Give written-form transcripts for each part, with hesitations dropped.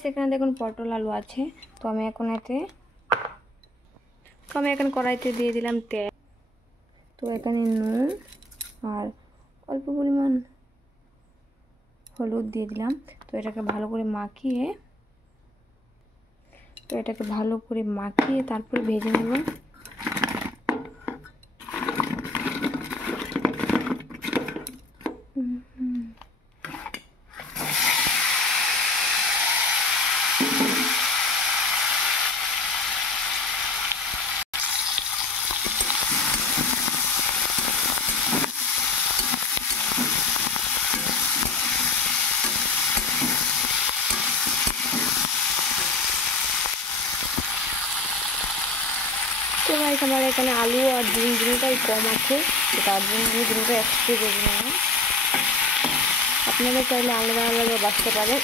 সেখানে দেখুন পটল আলু আছে। তো আমি এখন কড়াইতে দিয়ে দিলাম তেল। তো এখানে নুন আর অল্প পরিমাণ হলুদ দিয়ে দিলাম। তো এটাকে ভালো করে মাখিয়ে তারপরে ভেজে নেব। তো গাইস আমার এখানে আলু আর ডিম দুটোটাই কম আছে, তো তার জন্য আমি ডিমটা একসাথে ভেজে নেব। আপনারা চাইলে আলাদা আলাদা বাছতে পারেন।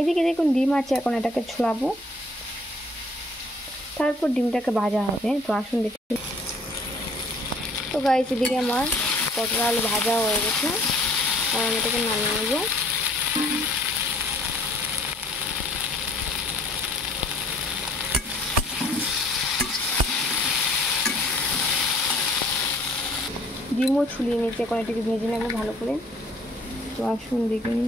এদিকে দেখুন ডিম আছে, এখন এটাকে ছোলাবো, তারপর ডিমটাকে ভাজা হবে। তো আসুন দেখুন। তো গাইস এদিকে আমার পটল আলু ভাজা হয়ে গেছে, আর আমি এটাকে নামিয়ে নেব। ডিমও ছুলিয়ে নিচ্ছে, এখন এটাকে ভেজে নেবো ভালো করে। তো আসুন দেখুন।